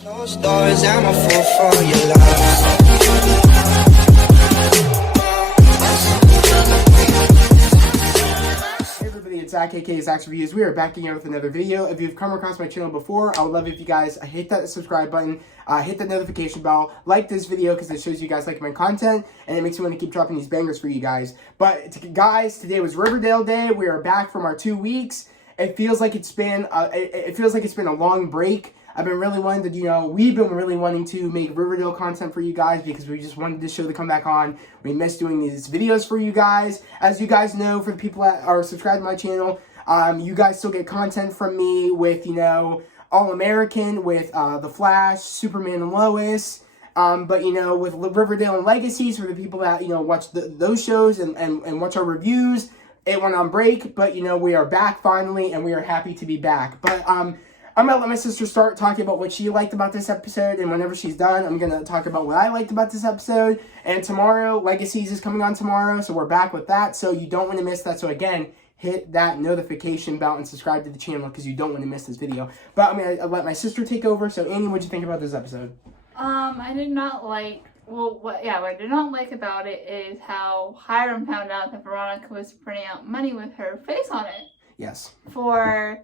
Closed doors, I'm a fool for your love. Hey everybody, it's Zach, aka Zach's Reviews. We are back again with another video. If you've come across my channel before, I would love it if you guys hit that subscribe button, hit the notification bell, like this video because it shows you guys like my content, and it makes me want to keep dropping these bangers for you guys. But guys, today was Riverdale Day. We are back from our 2 weeks. It feels like it's been a long break. I've been really wanting to, we've been really wanting to make Riverdale content for you guys because we just wanted this show to come back on. We miss doing these videos for you guys. As you guys know, for the people that are subscribed to my channel, you guys still get content from me with, All American, with The Flash, Superman and Lois. But, with Riverdale and Legacies, for the people that, watch those shows and watch our reviews. It went on break, but, we are back finally, and we are happy to be back. But, I'm going to let my sister start talking about what she liked about this episode, and whenever she's done, I'm going to talk about what I liked about this episode. And tomorrow, Legacies is coming on tomorrow, so we're back with that, so you don't want to miss that. So again, hit that notification bell and subscribe to the channel because you don't want to miss this video. But I'm going to let my sister take over. So Annie, what'd you think about this episode? I did not like, what I did not like about it is how Hiram found out that Veronica was printing out money with her face on it. Yes. For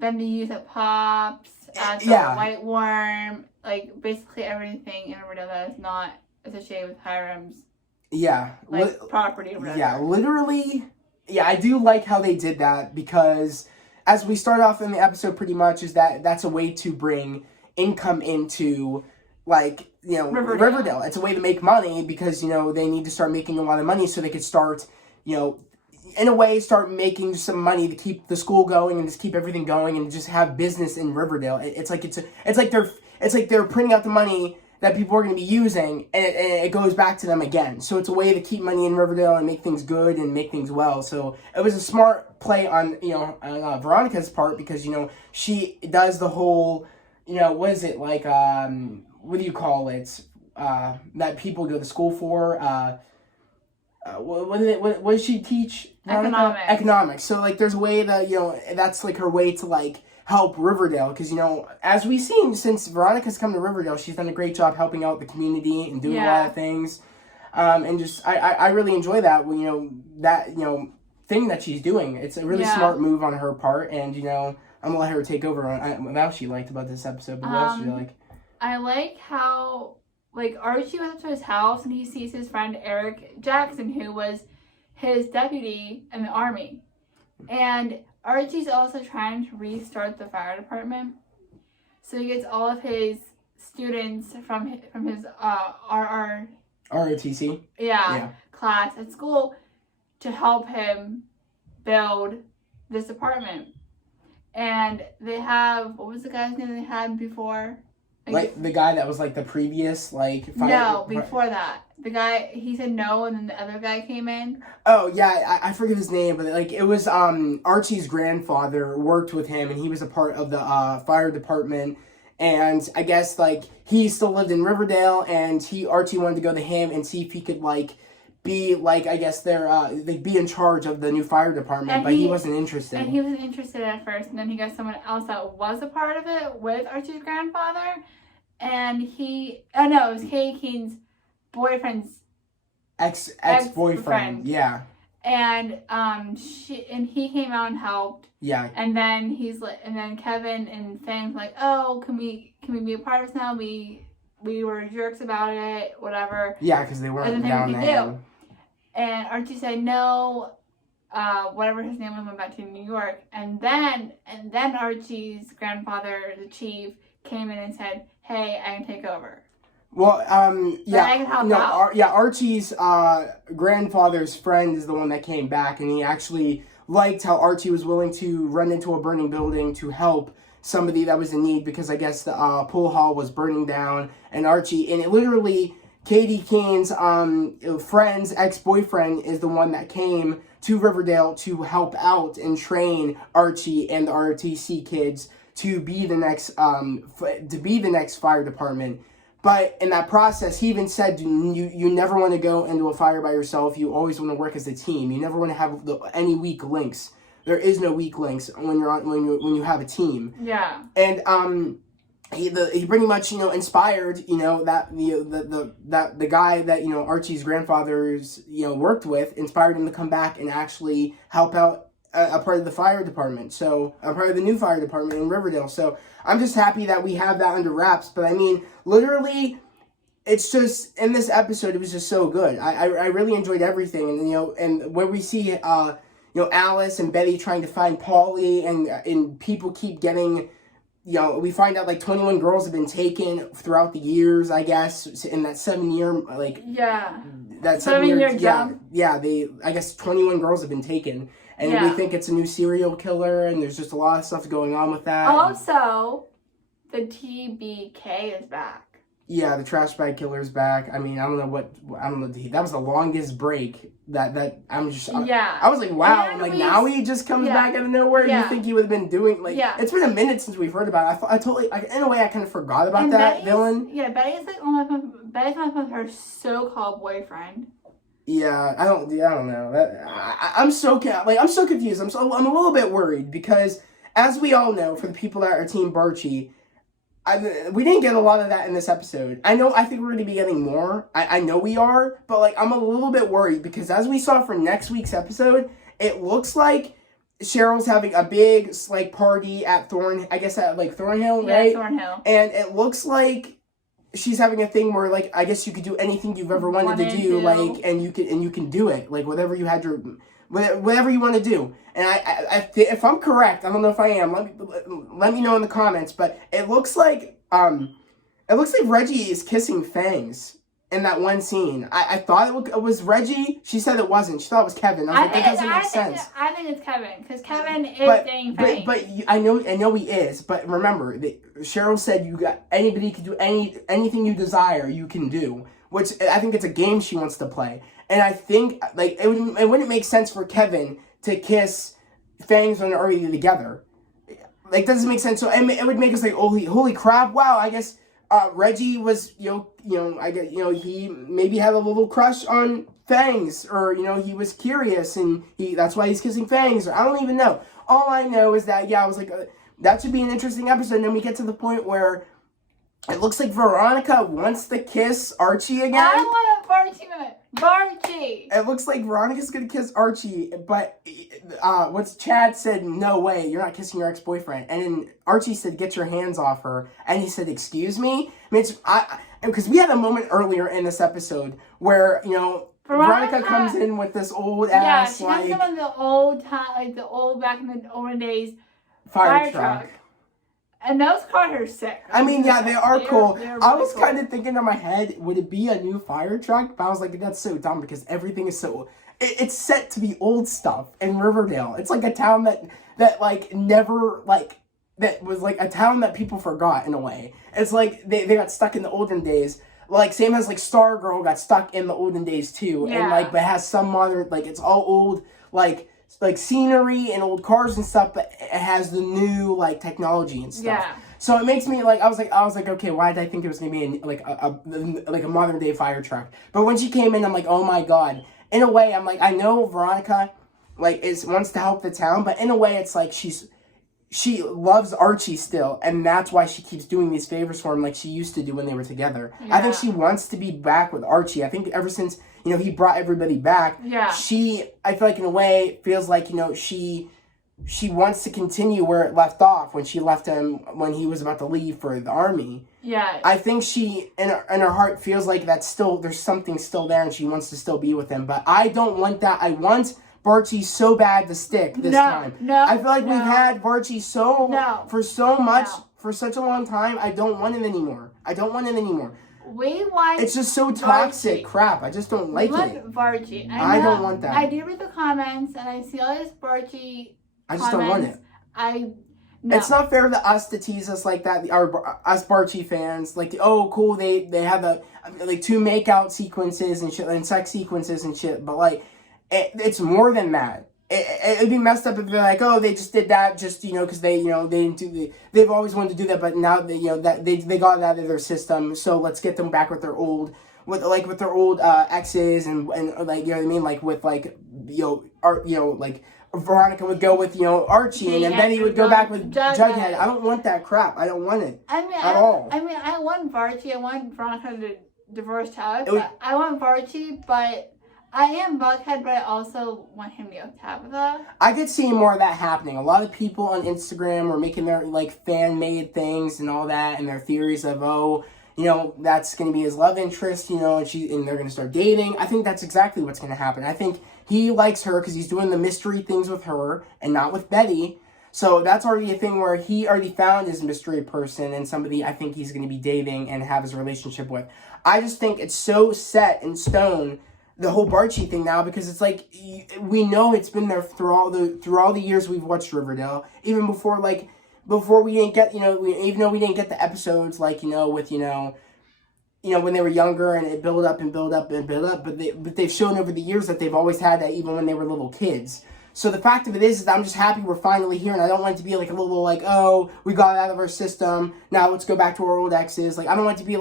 them to use at Pops, at the White Worm, like basically everything in Riverdale that is not associated with Hiram's property or whatever. Yeah, literally. Yeah, I do like how they did that because as we start off in the episode pretty much is that's a way to bring income into Riverdale. It's a way to make money because, they need to start making a lot of money so they could start, in a way, start making some money to keep the school going and just keep everything going and just have business in Riverdale. It's like they're printing out the money that people are going to be using, and it goes back to them again. So it's a way to keep money in Riverdale and make things good and make things well. So it was a smart play on Veronica's part because she does the whole what is it like what do you call it that people go to school for. What does she teach? Economics. So, there's a way that, that's, her way to, help Riverdale. Because, as we've seen since Veronica's come to Riverdale, she's done a great job helping out the community and doing a lot of things. And just, I really enjoy that, thing that she's doing. It's a really smart move on her part. And, I'm going to let her take over on what else she liked about this episode. But what else did you like? I like how... Archie went up to his house and he sees his friend Eric Jackson, who was his deputy in the army. And Archie's also trying to restart the fire department. So he gets all of his students from his ROTC? Yeah, class at school to help him build this department. And they have, what was the guy's name they had before? The guy that was, the previous, No, before that. The guy, he said no, and then the other guy came in. Oh, yeah, I forget his name, but, it was, Archie's grandfather worked with him, and he was a part of the, fire department, and I guess, he still lived in Riverdale, and Archie wanted to go to him and see if he could, be, I guess, be in charge of the new fire department, but he wasn't interested. And he wasn't interested at first, and then he got someone else that was a part of it with Archie's grandfather, and it was Katie Keene's boyfriend's ex-boyfriend, yeah. And he came out and helped. Yeah. And then Kevin and Fang's like, oh, can we be a part of this now? We were jerks about it, whatever. Yeah, because they weren't down there. And Archie said no, whatever his name was, went back to New York. And then Archie's grandfather, the chief, came in and said, hey, I can take over. Well, Archie's grandfather's friend is the one that came back, and he actually liked how Archie was willing to run into a burning building to help somebody that was in need because I guess the pool hall was burning down, and Katie Keene's friend's ex-boyfriend is the one that came to Riverdale to help out and train Archie and the ROTC kids to be the next fire department. But in that process, he even said you never want to go into a fire by yourself. You always want to work as a team. You never want to have any weak links. There is no weak links when you have a team. Yeah. And he pretty much, inspired, that the guy that, Archie's grandfather's, worked with, inspired him to come back and actually help out a part of the fire department. So, a part of the new fire department in Riverdale. So, I'm just happy that we have that under wraps. But I mean, literally, it's just, in this episode, it was just so good. I really enjoyed everything. And, and where we see, Alice and Betty trying to find Polly, and people keep getting, we find out like 21 girls have been taken throughout the years, I guess, in that 7-year, like, yeah, that 7-year jump. Yeah, I guess 21 girls have been taken, and we think it's a new serial killer, and there's just a lot of stuff going on with that. Also, the TBK is back. Yeah, the trash bag killer's back. I mean, I don't know. That was the longest break that I'm just. I was like, wow. And like now he just comes back out of nowhere. Yeah. You think he would have been doing like? Yeah. It's been a minute since we've heard about it. I totally, like, in a way, I kind of forgot about that villain. Yeah, Betty's like Betty's with her so-called boyfriend. Yeah, I don't know. I'm so confused. I'm a little bit worried because, as we all know, for the people that are Team Barchi, we didn't get a lot of that in this episode. I think we're going to be getting more. I know we are, but like I'm a little bit worried because as we saw for next week's episode, it looks like Cheryl's having a big like party at Thornhill, right? Yeah, Thornhill. And it looks like she's having a thing where like I guess you could do anything you've ever wanted to do, like and you can do it, like whatever you want to do. And if I'm correct, I don't know if I am. Let me know in the comments. But it looks like Reggie is kissing Fangs in that one scene. I thought it was Reggie. She said it wasn't. She thought it was Kevin. I was like, that doesn't make sense. I think it's Kevin because Kevin is dating Fangs. But I know he is. But remember, Cheryl said you got anybody can do anything you desire. You can do. Which I think it's a game she wants to play. And I think, like, it wouldn't make sense for Kevin to kiss Fangs when they're already together. Like, doesn't make sense. So it would make us like, holy crap, wow, I guess Reggie was, I guess, he maybe had a little crush on Fangs, or, he was curious, and that's why he's kissing Fangs, or I don't even know. All I know is that, I was like, that should be an interesting episode, and then we get to the point where it looks like Veronica wants to kiss Archie again. I want a Barchi. It looks like Veronica's gonna kiss Archie, but what's Chad said, no way, you're not kissing your ex-boyfriend. And then Archie said, get your hands off her. And he said, excuse me? I mean, because we had a moment earlier in this episode where, Veronica comes in with this old ass, she comes in with the old time, like the old, back in the olden days, fire truck. And those cars are sick. I mean, yeah, they are cool. They're I was really kind of thinking in my head, would it be a new fire truck? But I was like, that's so dumb because everything is so... It's set to be old stuff in Riverdale. It's like a town that like, never, like... That was, like, a town that people forgot, in a way. It's like, they got stuck in the olden days. Like, same as, like, Stargirl got stuck in the olden days, too. Yeah. And, like, but it has some modern... Like, it's all old, like scenery and old cars and stuff, but it has the new like technology and stuff. Yeah. So it makes me like I was like, okay, why did I think it was gonna be a modern day fire truck? But when she came in, I'm like, oh my god. In a way, I'm like, I know Veronica like wants to help the town, but in a way, it's like she loves Archie still, and that's why she keeps doing these favors for him like she used to do when they were together. Yeah. I think she wants to be back with Archie. I think ever since he brought everybody back, I feel like in a way feels like she wants to continue where it left off when she left him when he was about to leave for the army. Yeah, I think she in her heart feels like that's still there's something still there, and she wants to still be with him. But I don't want that. I want Barchi so bad to stick this time. I feel like we've had Barchi for such a long time. I don't want it anymore. We want it's just so toxic crap. I just don't like it. We want Barchi. I don't want that. I do read the comments and I see all this Barchi I just don't want it. No. It's not fair to us to tease us like that, us Barchi fans. Like, oh, cool, they have like 2 makeout sequences and shit, and sex sequences and shit, but like, it's more than that. It'd be messed up if they're like, oh, they just did that just, because they, they didn't do they've always wanted to do that, but now they, that they got it out of their system, so let's get them back with their old, exes and like, like, what I mean? Like, with like, like, Veronica would go with, Archie, and then Betty would go back with Jughead. I don't want that crap. I don't want it at all. I want Archie. I want Veronica to divorce Tabitha. I want Archie, but I am Buckhead, but I also want him to go with Tabitha. I could see more of that happening. A lot of people on Instagram were making their, fan-made things and all that, and their theories of, that's going to be his love interest, and they're going to start dating. I think that's exactly what's going to happen. I think he likes her because he's doing the mystery things with her and not with Betty. So that's already a thing where he already found his mystery person and somebody I think he's going to be dating and have his relationship with. I just think it's so set in stone, the whole Barchi thing now, because it's like, we know it's been there through all the years we've watched Riverdale, even before we didn't get, even though we didn't get the episodes, with, when they were younger and it built up and built up and built up, but they've shown over the years that they've always had that even when they were little kids. So the fact of it is that I'm just happy we're finally here, and I don't want it to be like a little oh, we got it out of our system, now let's go back to our old exes. I don't want it to be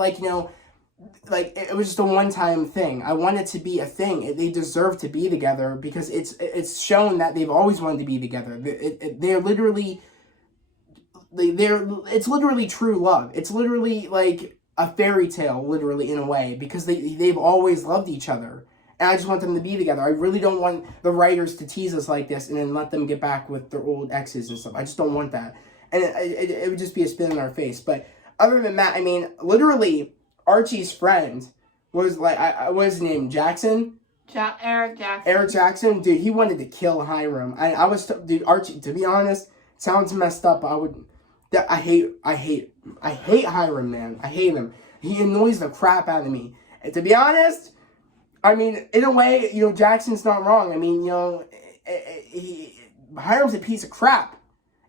it was just a one-time thing. I want it to be a thing. They deserve to be together because it's shown that they've always wanted to be together. They're literally, it's literally true love. It's literally like a fairy tale, literally, in a way, because they've always loved each other. And I just want them to be together. I really don't want the writers to tease us like this and then let them get back with their old exes and stuff. I just don't want that. And it would just be a spin in our face. But other than that, literally, Archie's friend was what was his name? Jackson? Eric Jackson. Eric Jackson? Dude, he wanted to kill Hiram. Archie, to be honest, sounds messed up. I hate Hiram, man. I hate him. He annoys the crap out of me. And to be honest, in a way, Jackson's not wrong. Hiram's a piece of crap.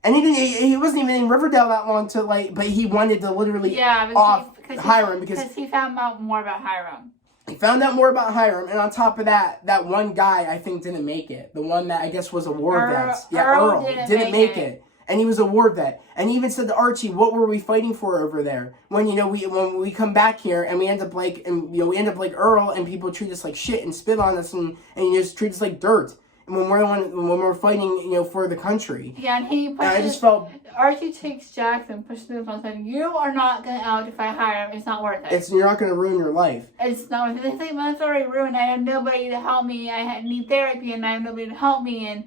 And he wasn't even in Riverdale that long but he wanted to literally off Hiram because he found out more about Hiram. He found out more about Hiram, and on top of that, that one guy I think didn't make it. The one that I guess was a war vet. Yeah, Earl didn't make it. And he was a war vet. And he even said to Archie, "What were we fighting for over there? When when we come back here and we end up like Earl, and people treat us like shit and spit on us and just treat us like dirt. And when we're fighting, for the country." Yeah, and I just felt Archie takes Jackson, pushes him and says, "You are not going out to fight Hiram. It's not worth it. You're not going to ruin your life. It's not worth it." They say, "Mine's already ruined. I have nobody to help me. I need therapy, and I have nobody to help me, and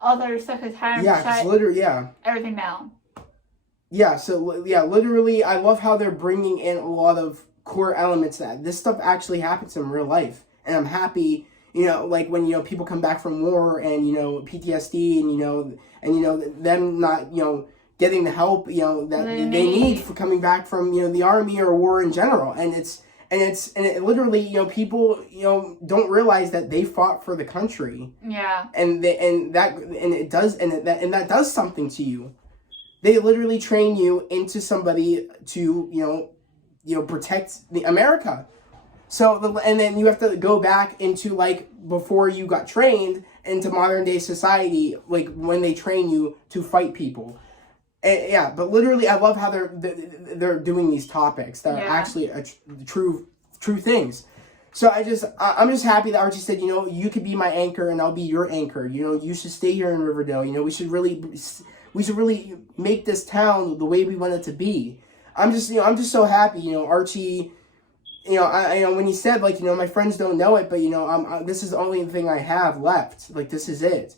all that other stuff is Hiram." Everything down. Yeah, literally, I love how they're bringing in a lot of core elements that this stuff actually happens in real life, and I'm happy. When people come back from war and PTSD and them not getting the help that they need for coming back from the army or war in general, and it literally people don't realize that they fought for the country. Yeah. And that does something to you. They literally train you into somebody to protect America. So, and then you have to go back into, before you got trained, into modern day society, when they train you to fight people. And, but literally, I love how they're doing these topics that are actually true things. So I'm just happy that Archie said, you could be my anchor and I'll be your anchor. You should stay here in Riverdale. We should really make this town the way we want it to be. I'm just so happy, Archie. When he said, my friends don't know it, but, this is the only thing I have left. This is it.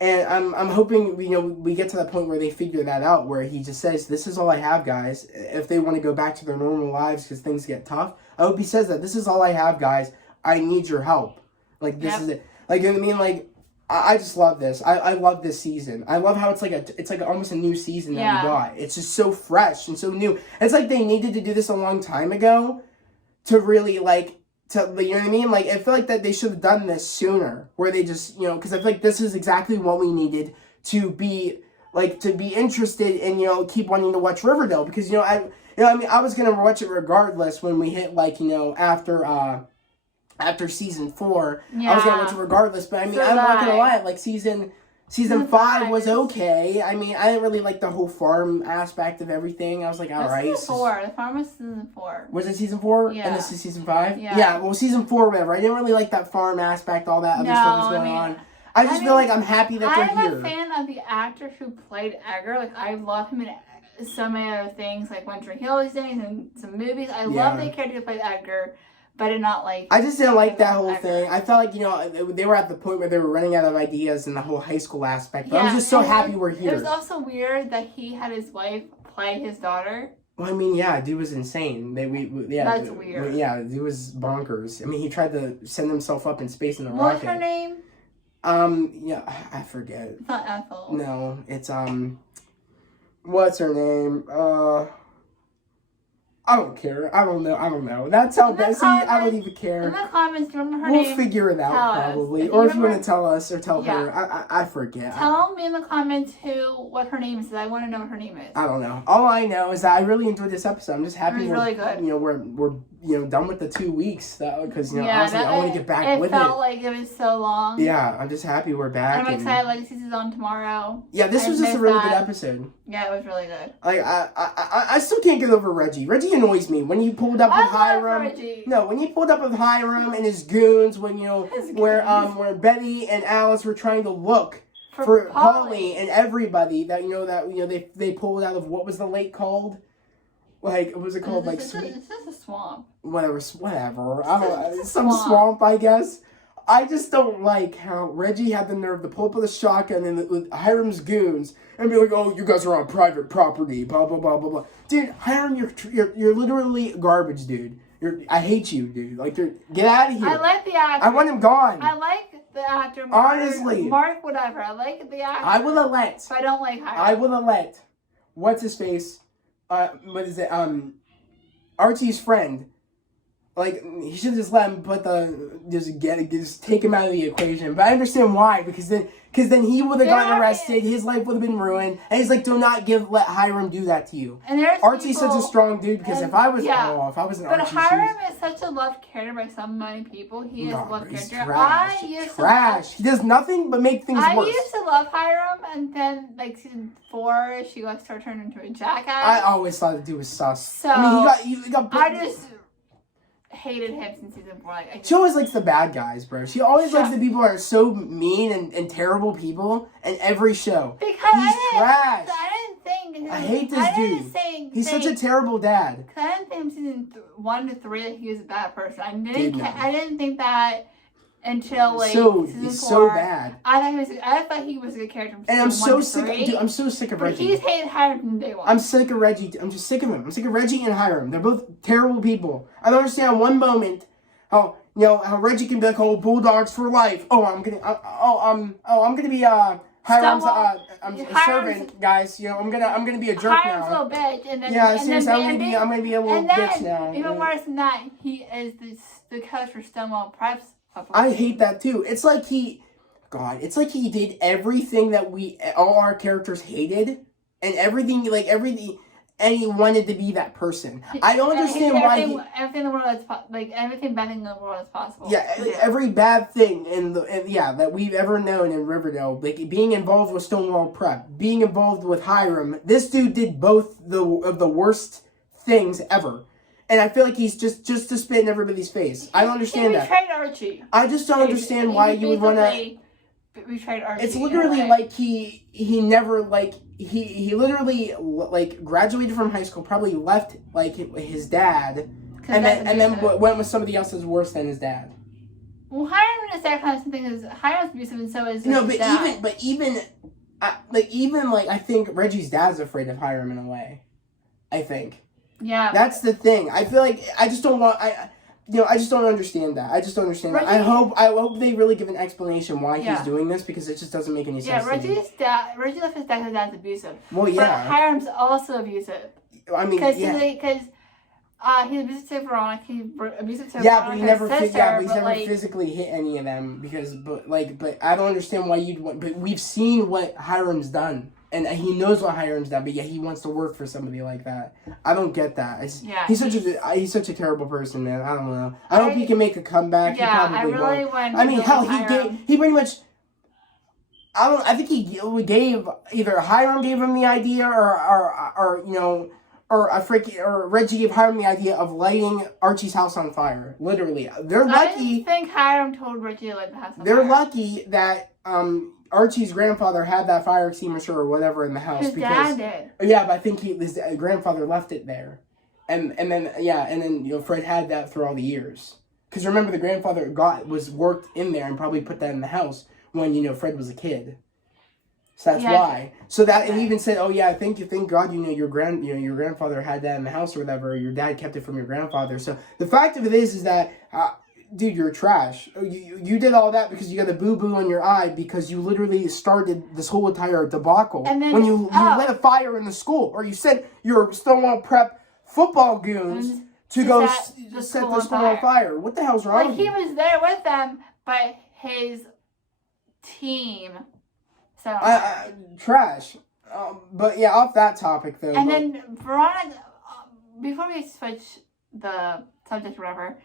And I'm hoping, we get to that point where they figure that out, where he just says, this is all I have, guys. If they want to go back to their normal lives because things get tough, I hope he says that. This is all I have, guys. I need your help. This is it. You know what I mean? I just love this. I love this season. I love how it's like almost a new season that we got. It's just so fresh and so new. It's like they needed to do this a long time ago. To really, you know what I mean? I feel like that they should have done this sooner, where they just, because I feel like this is exactly what we needed to be interested in, keep wanting to watch Riverdale, because, I was going to watch it regardless when we hit, after season 4, I was going to watch it regardless, but, I'm not going to lie, Season 5 was okay. I didn't really like the whole farm aspect of everything. I was like, all right. Season 4. The farm was season 4. Was it season 4? Yeah. And this is season 5? Yeah. Yeah, well, season 4, whatever. I didn't really like that farm aspect, all that other stuff was going on. I just feel like I'm happy that they're here. I'm a fan of the actor who played Edgar. Like, I love him in so many other things, like One Tree Hill things and some movies. I love the character who played Edgar, but I did not like. I just didn't like that whole thing. I felt like, they were at the point where they were running out of ideas in the whole high school aspect. But I'm just so happy we're here. It was also weird that he had his wife play his daughter. Well, I mean, yeah, dude was insane. That's weird. Yeah, dude was bonkers. I mean, he tried to send himself up in space in a rocket. What's her name? Yeah, I forget. It's not Ethel. No, it's, what's her name? I don't care. I don't know. That's how Bessie, I don't even care. In the comments, do you remember her name? We'll figure it out, probably. Or if you want to tell us or tell her. I forget. Tell me in the comments what her name is. I want to know what her name is. I don't know. All I know is that I really enjoyed this episode. I'm just happy really good. We're done with the 2 weeks, because, honestly, I want to get back with it. It felt like it was so long. Yeah, I'm just happy we're back. I'm excited Legacy's on tomorrow. Yeah, this was just a really good episode. Yeah, it was really good. Like, I still can't get over Reggie. Reggie annoys me. When he pulled up with Hiram. No, when he pulled up with Hiram and his goons, where Betty and Alice were trying to look for Polly and everybody that they pulled out of, what was the lake called? Like, what was it called? It's just a swamp. Whatever. I don't know. Some swamp, I guess. I just don't like how Reggie had the nerve to pull up with a shotgun and with Hiram's goons and be like, "Oh, you guys are on private property." Blah blah blah blah blah. Dude, Hiram, you're literally garbage, dude. I hate you, dude. Like, get out of here. I like the actor. I want him gone. I like the actor. Honestly, Mark, whatever. I like the actor. I would have let. But I don't like Hiram. I would have let. What's his face? What is it? Archie's friend. Like, he should just let him just take him out of the equation. But I understand why, because then he would have gotten arrested, his life would have been ruined, and he's like, do not let Hiram do that to you. And Archie's such a strong dude, because if I was an Archie, but Hiram is such a loved character by so many people. He is a loved character. Trash. He does nothing but make things worse. I used to love Hiram, and then like season 4, she started turning into a jackass. I always thought the dude was sus. So I mean, he got. I just hated him since season 4. She always likes the bad guys, bro. She always likes the people that are so mean and terrible people in every show. Because he's trash. I hate this dude. He's such a terrible dad. Because I didn't think in season 1 to 3 that he was a bad person. I didn't think that until season 4. So bad. I thought he was a good character. And I'm so sick. Dude, I'm so sick of Reggie. He's hated Hiram from day 1. I'm sick of Reggie. I'm just sick of him. I'm sick of Reggie and Hiram. They're both terrible people. I don't understand one moment how Reggie can be like, "Oh, Bulldogs for life." Oh, I'm gonna be Hiram's servant, guys. I'm gonna be a jerk Hiram's now. Little bitch, and then I'm gonna be a little bitch now. Even worse than that, he is the coach for Stonewall Preps. I hate that too. It's like he did everything that all our characters hated, and everything, and he wanted to be that person. I don't understand why everything in the world everything bad in the world is possible. Yeah, every bad thing that we've ever known in Riverdale, like being involved with Stonewall Prep, being involved with Hiram. This dude did both of the worst things ever. And I feel like he's just to spit in everybody's face. I don't understand that. He betrayed Archie. I just don't understand why you would want to. Betrayed Archie. It's literally like he never he literally graduated from high school, probably left his dad, and then went with somebody else that's worse than his dad. Well, Hiram and his dad kind of something is Hiram's abusive, and so is his dad. even I think Reggie's dad's afraid of Hiram in a way. I think. Yeah. That's the thing. I feel like I just don't understand that. I just don't understand that. I hope they really give an explanation why he's doing this, because it just doesn't make any sense. Reggie left his dad because his dad's abusive. Well, yeah. But Hiram's also abusive. I mean, because he's abusive to Veronica. He's abusive to but he's never never physically hit any of them but I don't understand why you'd want. But we've seen what Hiram's done. And he knows what Hiram's done, but yet he wants to work for somebody like that. I don't get that. He's such a terrible person, man. I don't know. I hope he can make a comeback. Yeah, he probably won't. I mean, hell, he pretty much. I think he gave either Hiram gave him the idea or or Reggie gave Hiram the idea of lighting Archie's house on fire. Literally, they're lucky. I think Hiram told Reggie to light the house on fire. They're lucky that Archie's grandfather had that fire extinguisher or whatever in the house. His dad did. Yeah, but I think his grandfather left it there, and then Fred had that through all the years. Because remember, the grandfather worked in there and probably put that in the house when Fred was a kid. So that's why. So that and even said, "Oh yeah, thank God, your grandfather had that in the house or whatever. Your dad kept it from your grandfather." So the fact of it is that, dude, you're trash. You did all that because you got a boo-boo in your eye because you literally started this whole entire debacle. And then, when you lit a fire in the school, or you said you're Stonewall Prep football goons to go set the school on fire. What the hell's wrong with you? He was there with them, but his team. So trash. But yeah, off that topic though. And then Veronica, before we switch the subject or whatever,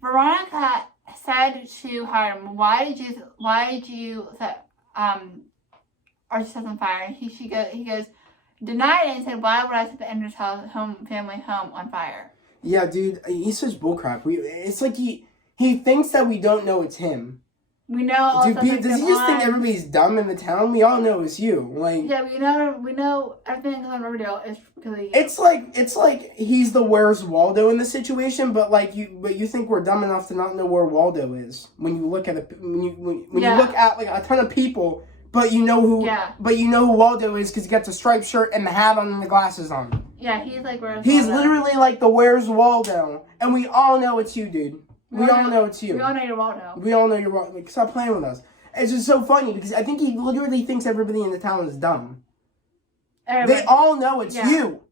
Veronica said to Hiram, "Why did you set Archie's house on fire?" And he goes, denied it and said, "Why would I set the Ender's family home on fire?" Yeah, dude, he's such bullcrap. It's like he thinks that we don't know it's him. We know. Dude, does he just think everybody's dumb in the town? We all know it's you. Like, yeah, we know everything on Riverdale is really you. It's like he's the Where's Waldo in the situation, but you think we're dumb enough to not know where Waldo is when you look at when you look at like a ton of people, but you know who Waldo is because he got the striped shirt and the hat on and the glasses on. Yeah, he's like Where's Waldo. He's literally like the Where's Waldo, and we all know it's you, dude. We all know it's you. We all know you're Waldo. We all know you're Waldo. Like, stop playing with us. It's just so funny because I think he literally thinks everybody in the town is dumb. They all know it's you.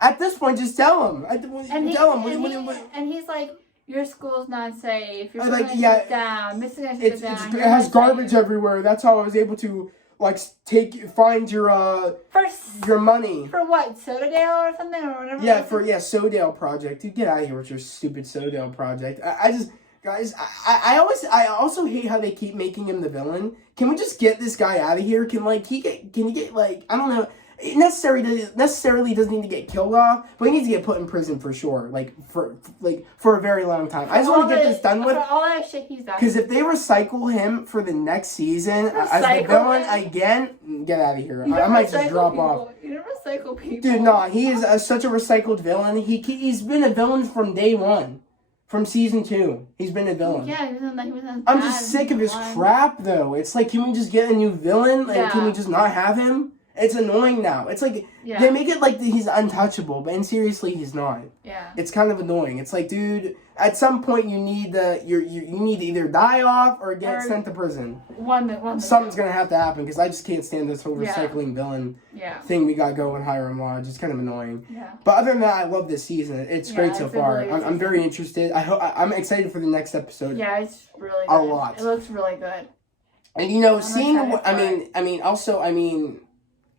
At this point, just tell him. And he's like, your school's not safe. Your school's down. It has garbage everywhere. That's how I was able to find your money. For what? Sodadale or something or whatever? Yeah, Sodale Project. Dude, get out of here with your stupid Sodale Project. I also hate how they keep making him the villain. Can we just get this guy out of here? Can he get I don't know. It necessarily doesn't need to get killed off, but he needs to get put in prison for sure, for a very long time. I just want to get this done with. For all that shit he's done. Because if they recycle him for the next season as the villain again, get out of here. I might just drop off. You don't recycle people. Dude, no, he is such a recycled villain. He's been a villain from day one. From season 2, he's been a villain. Yeah, he was I'm just sick of his crap, though. It's like, can we just get a new villain? Can we just not have him? It's annoying now. It's like, they make it like he's untouchable, but seriously, he's not. Yeah. It's kind of annoying. It's like, dude, at some point you need to either die off or get sent to prison. Something's going to have to happen, because I just can't stand this whole recycling villain thing we got going Hiram Lodge. It's kind of annoying. Yeah. But other than that, I love this season. It's great so far. Really I'm very interested. I'm excited for the next episode. Yeah, it's really good. A lot. It looks really good. And, seeing,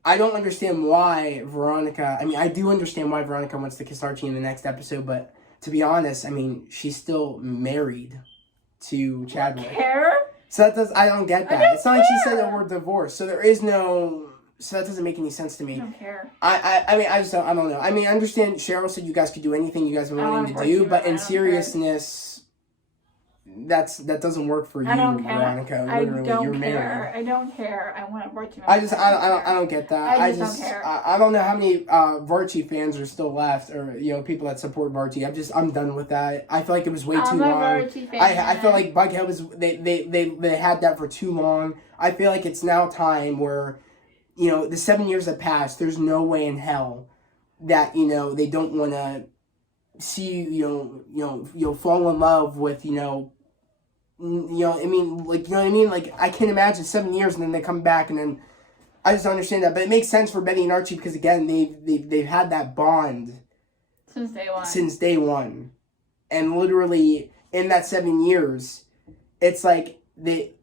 I don't understand why Veronica... I do understand why Veronica wants to kiss Archie in the next episode, but to be honest, she's still married to Chadwick. Care? So I don't get that. It's not like she said that we're divorced, so there is no... So that doesn't make any sense to me. I don't care. I just don't... I don't know. I understand Cheryl said you guys could do anything you guys were willing to do, but in seriousness... That doesn't work for you, Veronica. Literally, you're married. I don't care. I want Varchi. I don't get that. I just don't care. I don't know how many Varchi fans are still left, or people that support Varchi. I'm done with that. I feel like it was way too long. Varchi fan. I feel like Bughead was they had that for too long. I feel like it's now time where the 7 years that passed. There's no way in hell that they don't want to see you fall in love with Like, I can't imagine 7 years and then they come back, and then I just don't understand that. But it makes sense for Betty and Archie because, again, they've had that bond since day one, and literally in that 7 years, it's like that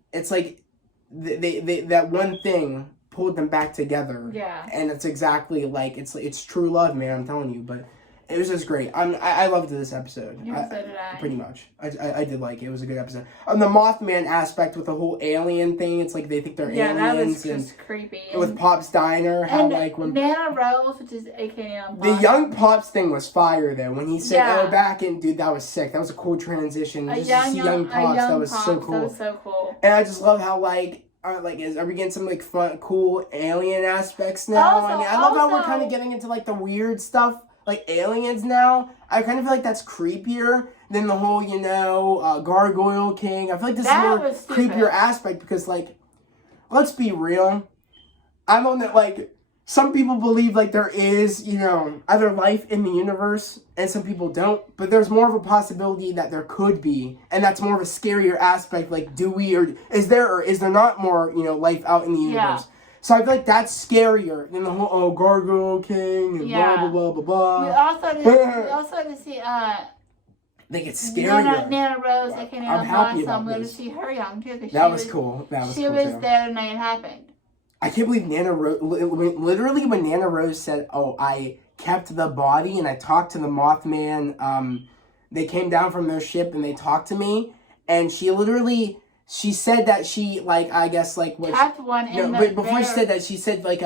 one thing pulled them back together. Yeah, and it's exactly like it's true love, man. I'm telling you, but. It was just great. I loved this episode. Yeah, so did I. Pretty much. I did like it. It was a good episode. The Mothman aspect with the whole alien thing, it's like they think they're aliens. Yeah, that was just creepy. With Pop's Diner, how and like when Nana Rose, which is aka the young Pops thing was fire though. When he said, Yeah. "Oh, back in," dude, that was sick. That was a cool transition. A Just young, to see young Pops, that was so cool. That was so cool. And I just love how are we getting some like fun, cool alien aspects now? Also, I love how we're kind of getting into like the weird stuff, like aliens now. I kind of feel like that's creepier than the whole, Gargoyle King. I feel like this is a more creepier aspect because, like, let's be real. I know that, like, some people believe, like, there is, other life in the universe, and some people don't. But there's more of a possibility that there could be, and that's more of a scarier aspect. Like, is there not more, life out in the universe? Yeah. So I feel like that's scarier than the whole Gargoyle King and blah, blah, blah, blah, blah. We also had to see, They get scarier. Nana Rose, aka I'm happy about I'm going to this. see her young, too. That was cool. She was there the night it happened. I can't believe Nana Rose, literally when Nana Rose said, "Oh, I kept the body and I talked to the Mothman," they came down from their ship and they talked to me, and she said that she, like, I guess, like, what... Kept one in but before she said that, she said, like,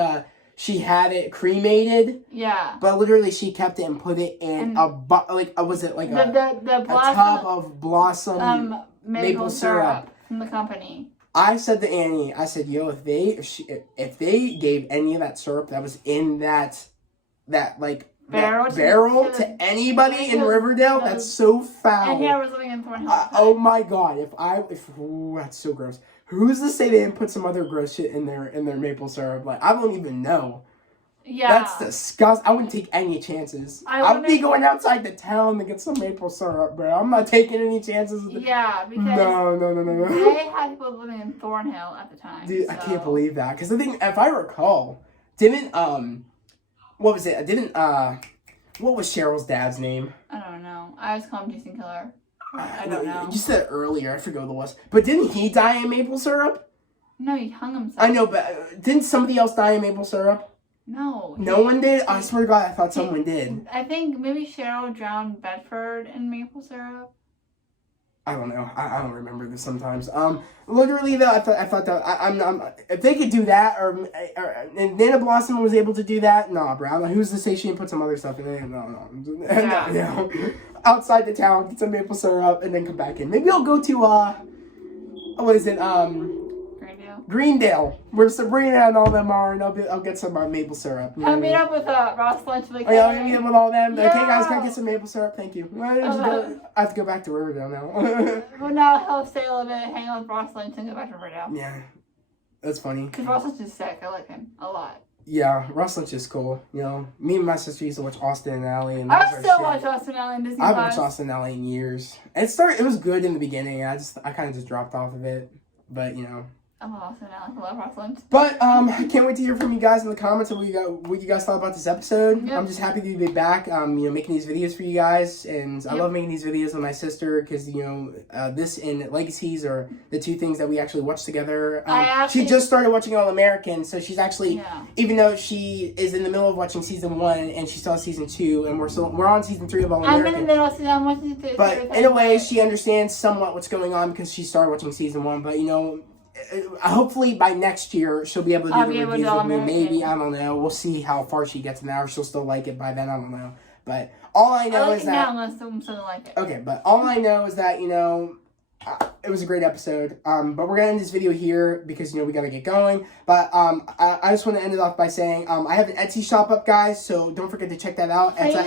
she had it cremated. Yeah. But literally, she kept it and put it in was it, like, the a tub of blossom maple syrup from the company. I said to Annie, I said, yo, if they gave any of that syrup that was in that barrel to anybody in Riverdale, that's so foul. And here was living in Thornhill. Oh my god, that's so gross. Who's to say they didn't put some other gross shit in their maple syrup? Like, I don't even know. Yeah. That's disgusting. I wouldn't take any chances. I'd be going outside the town to get some maple syrup, bro. I'm not taking any chances. Yeah, because No. They had people living in Thornhill at the time. Dude, so. I can't believe that. Because the thing, if I recall, what was it? What was Cheryl's dad's name? I don't know. I just call him Jason Killer. I don't know. You said it earlier. I forgot what it was. But didn't he die in maple syrup? No, he hung himself. I know, but didn't somebody else die in maple syrup? No. No one did? I swear to God, I thought someone did. I think maybe Cheryl drowned Bedford in maple syrup. I don't know. I don't remember this sometimes. Literally though, I thought that I'm if they could do that, or and Nana Blossom was able to do that, nah, bro. Who's to say she didn't put some other stuff in there? No. Yeah. Outside the town, get some maple syrup, and then come back in. Maybe I'll go to what is it? Greendale, where Sabrina and all them are, and I'll get some maple syrup. I'll meet up with Ross Lunch. Oh, yeah, I'll meet up with all them. Yeah. Okay, guys, can I get some maple syrup? Thank you. I have to go back to Riverdale now. Well, now he'll stay a little bit, hang out with Ross Lunch, and go back to Riverdale. Yeah, that's funny. Because Ross Lunch is sick. I like him a lot. Yeah, Ross Lunch is cool. Me and my sister used to watch Austin and Ally. And I still watch Austin and Ally in Disney+. I haven't watched Austin and Ally in years. It was good in the beginning. I kind of just dropped off of it, but I love Austin and Ally. I love Ross Lunch. But I can't wait to hear from you guys in the comments of what you guys thought about this episode. Yep. I'm just happy to be back. Making these videos for you guys, and I love making these videos with my sister because this and Legacies are the two things that we actually watch together. She just started watching All American, so she's actually even though she is in the middle of watching season 1 and she saw season 2, and we're on season 3 of All American. I'm in the middle of season. I'm watching season 2. But in a way, she understands somewhat what's going on because she started watching season 1. But hopefully by next year she'll be able to do the reviews with me. Maybe, I don't know. We'll see how far she gets now. Or she'll still like it by then. I don't know. But all I know is that unless someone doesn't like it. Okay, but all I know is that it was a great episode. But we're gonna end this video here because we gotta get going. But I just want to end it off by saying I have an Etsy shop up, guys. So don't forget to check that out. Please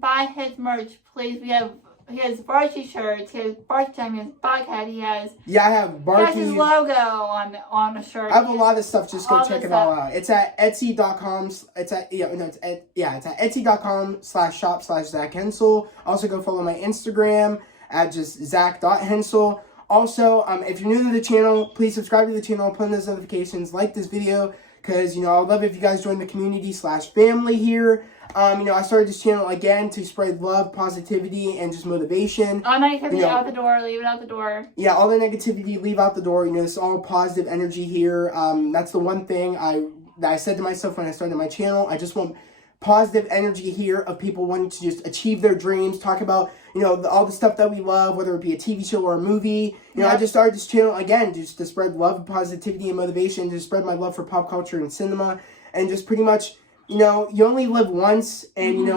buy his merch, please. He has Barchi shirts, he has Barchi time, he has Bobcat, I have Barchi. He has his logo on a shirt. I have a lot of stuff, just go check it all out. It's at Etsy.com, it's at Etsy.com/shop/Zach Hensel. Also go follow my Instagram at just Zach.Hensel. Also, if you're new to the channel, please subscribe to the channel, put on those notifications, like this video, because, I'd love it if you guys join the community/family here. I started this channel again to spread love, positivity, and just motivation. All negativity out the door, leave it out the door. Yeah, all the negativity, leave out the door. It's all positive energy here. That's the one thing that I said to myself when I started my channel. I just want positive energy here of people wanting to just achieve their dreams, talk about, all the stuff that we love, whether it be a TV show or a movie. I just started this channel, again, just to spread love, positivity, and motivation, to spread my love for pop culture and cinema, and just pretty much, you only live once, and,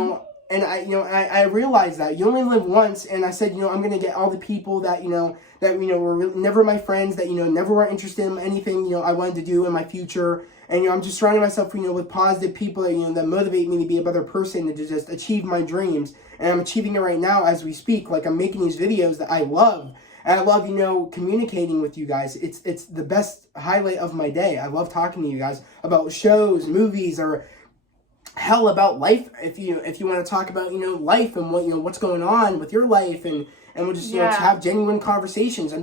and I realized that you only live once, and I said, I'm going to get all the people that, were never my friends, that, never were interested in anything, I wanted to do in my future. And, I'm just surrounding myself, with positive people that, that motivate me to be a better person and to just achieve my dreams. And I'm achieving it right now as we speak. Like, I'm making these videos that I love. And I love, communicating with you guys. It's the best highlight of my day. I love talking to you guys about shows, movies, or hell, about life. If you want to talk about, life and what, what's going on with your life, and we'll just, have genuine conversations.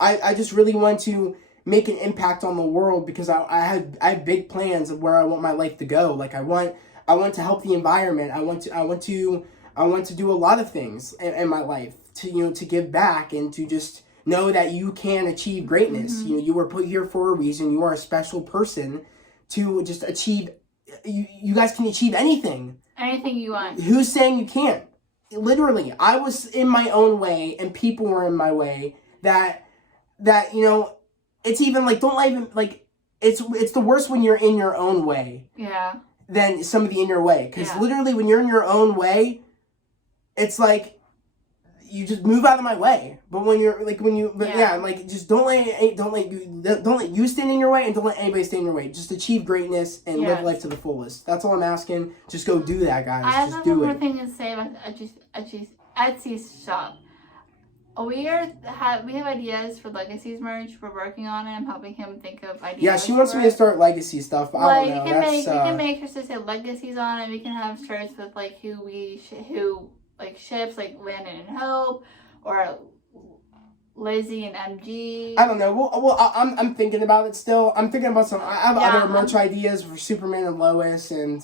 I just really want to make an impact on the world, because I have big plans of where I want my life to go. Like, I want to help the environment. I want to do a lot of things in my life to give back, and to just know that you can achieve greatness. You were put here for a reason. You are a special person to just achieve. You guys can achieve anything. Anything you want. Who's saying you can't? Literally, I was in my own way, and people were in my way. That it's even like, don't even like, it's the worst when you're in your own way. Yeah. Than somebody in your way, because literally when you're in your own way, it's like, you just move out of my way. But when you're like, just don't let you stand in your way, and don't let anybody stand in your way. Just achieve greatness and live life to the fullest. That's all I'm asking. Just go do that, guys. Just do it. I have one more thing to say about Etsy's shop. We have ideas for Legacy's merch. We're working on it. I'm helping him think of ideas. Yeah, she wants me to start Legacy stuff. I don't know. We can make her say Legacy's on it. We can have shirts with like who ships, like Landon and Hope, or Lizzie and MG. I don't know. Well, I'm thinking about it still. I'm thinking about some. I have other merch ideas for Superman and Lois, and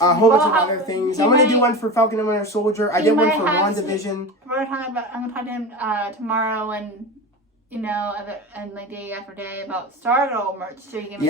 a whole bunch of other things. I'm gonna do one for Falcon and Winter Soldier. I did one for WandaVision. I'm gonna talk to him tomorrow, and and like day after day about Stargirl merch. So you can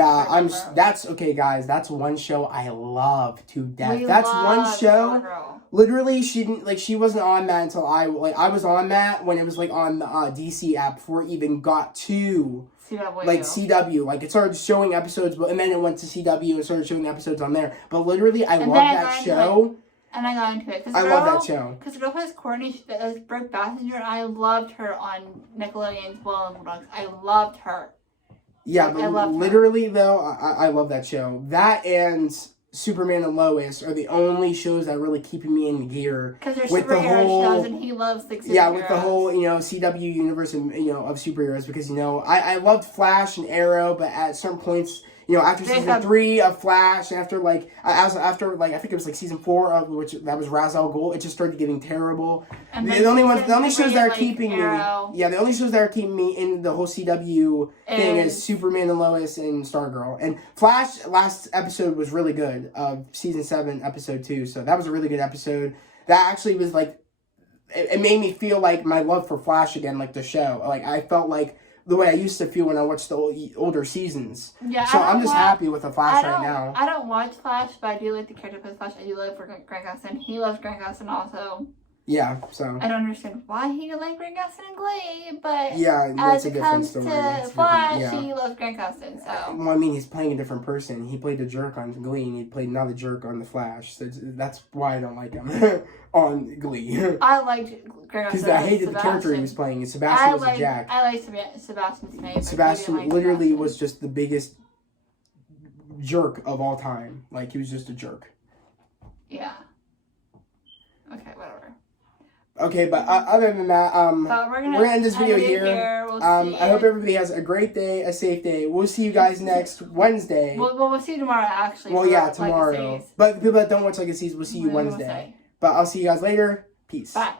that's okay, guys. That's one show I love to death. That's one show. Stargirl. Literally, she wasn't on that until I was on that when it was on the DC app before it even got to CW. Like, it started showing episodes, and then it went to CW and started showing the episodes on there. But literally, I love that show. And I got into it. I love that show. Because girl plays Courtney, Brooke Bassinger, and I loved her on Nickelodeon's Will and Bulldogs. I loved her. Yeah, but literally, though, I love that show. That and Superman and Lois are the only shows that are really keeping me in gear. Because they're superhero shows, and he loves the superheroes. Yeah, with the whole, CW universe and, of superheroes. Because, I loved Flash and Arrow, but at certain points, after season 3 of Flash, after I think it was season 4 of which that was Ra's al Ghul, it just started getting terrible. And the only shows that are keeping me, the only shows that are keeping me in the whole CW thing is Superman and Lois and Stargirl. And Flash last episode was really good, season 7 episode 2. So that was a really good episode. That actually was it made me feel like my love for Flash again, like the show. Like, I felt like the way I used to feel when I watched the older seasons. Yeah, so I'm just happy with the Flash right now. I don't watch Flash, but I do like the character of Flash. I do love Grant Gustin. He loves Grant Gustin also. Yeah, so I don't understand why he didn't like Grant Gustin in Glee, but as it comes to Flash, he loves Grant Gustin. So well, I mean, he's playing a different person. He played a jerk on Glee, and he played another jerk on the Flash. So that's why I don't like him on Glee. I liked Grant Gustin because I hated the character he was playing. Sebastian was a jack. I like Sebastian's name. Sebastian literally was just the biggest jerk of all time. Like, he was just a jerk. Yeah. Okay, whatever. Okay, but other than that, we're gonna end this video here. We'll I hope everybody has a great day, a safe day. We'll see you guys next Wednesday. We'll see you tomorrow, actually. Well, yeah, tomorrow. Legacies. But the people that don't watch Legacies, we'll see you Wednesday. But I'll see you guys later. Peace. Bye.